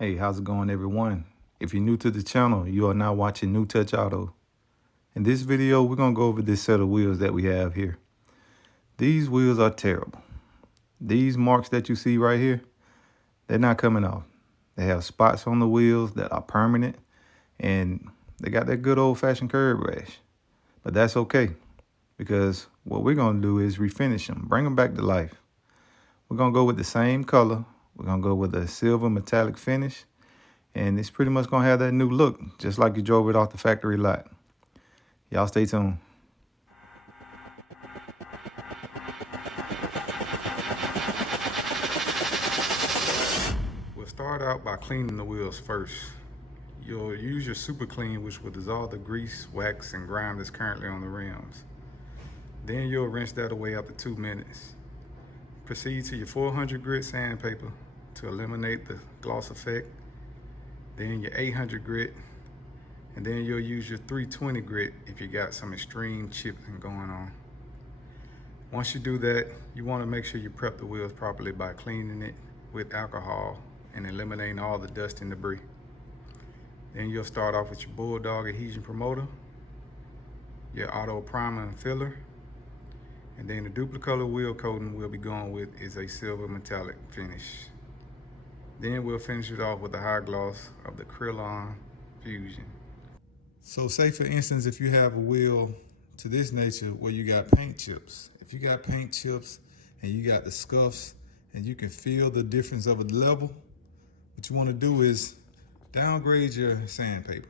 Hey, how's it going, everyone? If you're new to the channel, you are now watching New Touch Auto. In this video, we're going to go over this set of wheels that we have here. These wheels are terrible. These marks that you see right here, they're not coming off. They have spots on the wheels that are permanent, and they got that good old-fashioned curb rash. But that's okay, because what we're going to do is refinish them, bring them back to life. We're going to go with the same color. We're going to go with a silver metallic finish. And it's pretty much going to have that new look, just like you drove it off the factory lot. Y'all stay tuned. We'll start out by cleaning the wheels first. You'll use your super clean, which will dissolve the grease, wax, and grime that's currently on the rims. Then you'll rinse that away after 2 minutes. Proceed to your 400 grit sandpaper to eliminate the gloss effect. Then your 800 grit, and then you'll use your 320 grit if you got some extreme chipping going on. Once you do that, you want to make sure you prep the wheels properly by cleaning it with alcohol and eliminating all the dust and debris. Then you'll start off with your Bulldog adhesion promoter, your auto primer and filler, and then the Duplicolor wheel coating we'll be going with is a silver metallic finish. Then we'll finish it off with the high gloss of the Krylon Fusion. So say for instance, if you have a wheel to this nature where you got paint chips. If you got paint chips and you got the scuffs and you can feel the difference of a level, what you want to do is downgrade your sandpaper.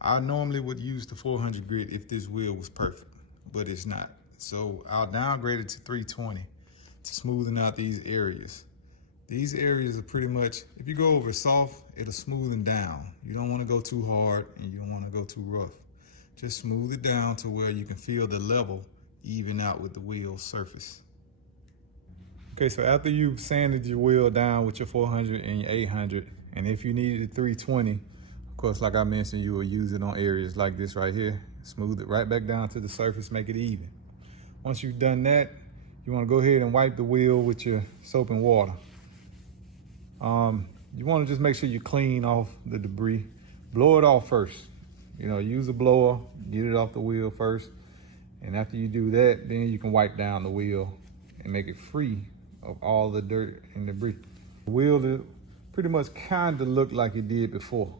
I normally would use the 400 grit if this wheel was perfect, but it's not. So I'll downgrade it to 320 to smoothen out these areas. These areas are pretty much, if you go over soft, it'll smoothen down. You don't want to go too hard and you don't want to go too rough. Just smooth it down to where you can feel the level even out with the wheel surface. Okay, so after you've sanded your wheel down with your 400 and your 800, and if you needed a 320, of course, like I mentioned, you will use it on areas like this right here. Smooth it right back down to the surface, make it even. Once you've done that, you want to go ahead and wipe the wheel with your soap and water. You want to just make sure you clean off the debris. Blow it off first. You know, use a blower, get it off the wheel first. And after you do that, then you can wipe down the wheel and make it free of all the dirt and debris. The wheel pretty much kind of looked like it did before,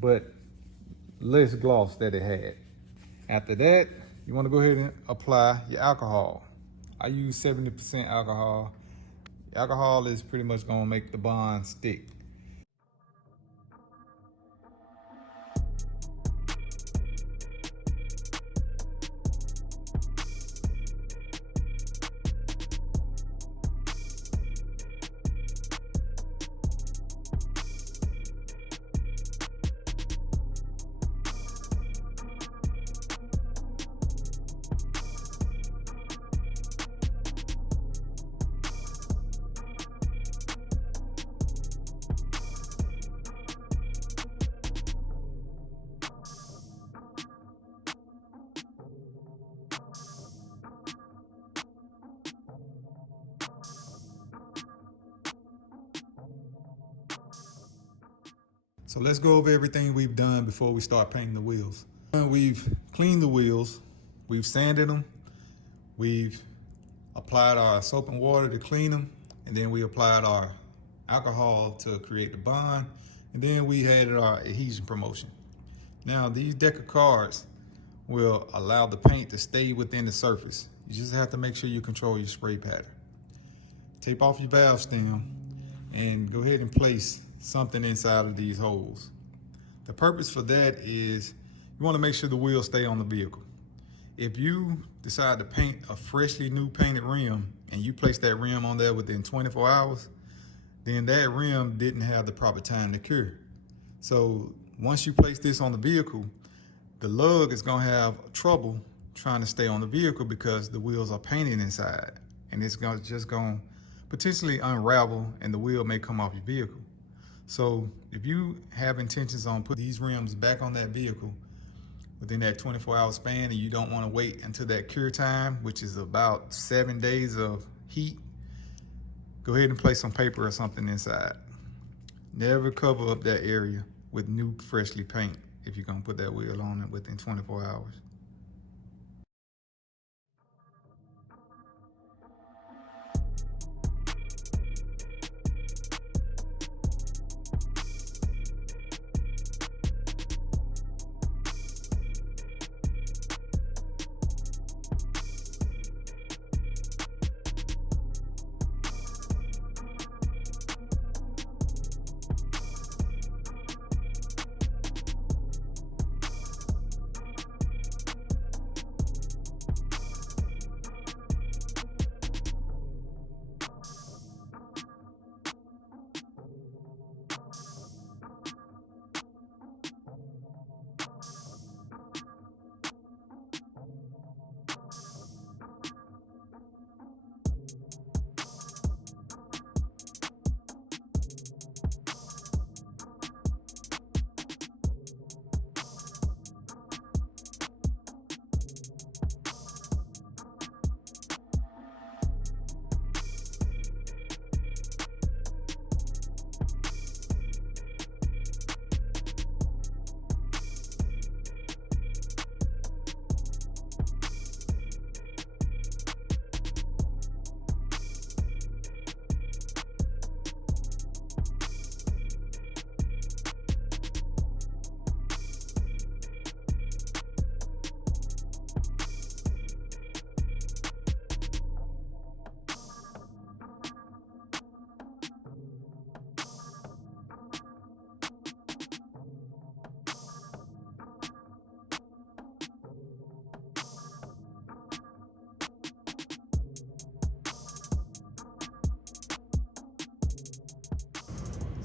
but less gloss that it had. After that, you want to go ahead and apply your alcohol. I use 70% alcohol. Alcohol is pretty much gonna make the bond stick. So let's go over everything we've done before we start painting the wheels. We've cleaned the wheels, we've sanded them, we've applied our soap and water to clean them, and then we applied our alcohol to create the bond, and then we added our adhesion promotion. Now these deck of cards will allow the paint to stay within the surface. You just have to make sure you control your spray pattern. Tape off your valve stem and go ahead and place something inside of these holes. The purpose for that is you want to make sure the wheels stay on the vehicle. If you decide to paint a freshly new painted rim and you place that rim on there within 24 hours, then that rim didn't have the proper time to cure. So once you place this on the vehicle, the lug is gonna have trouble trying to stay on the vehicle because the wheels are painted inside, and it's just gonna potentially unravel and the wheel may come off your vehicle. So if you have intentions on putting these rims back on that vehicle within that 24-hour span and you don't want to wait until that cure time, which is about 7 days of heat, go ahead and place some paper or something inside. Never cover up that area with new freshly paint if you're gonna put that wheel on it within 24 hours.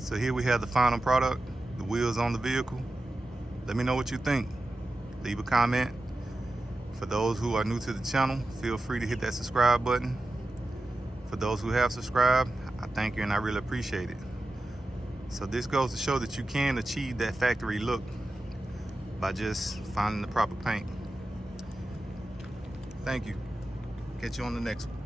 So here we have the final product, the wheels on the vehicle. Let me know what you think. Leave a comment. For those who are new to the channel, feel free to hit that subscribe button. For those who have subscribed, I thank you and I really appreciate it. So this goes to show that you can achieve that factory look by just finding the proper paint. Thank you. Catch you on the next one.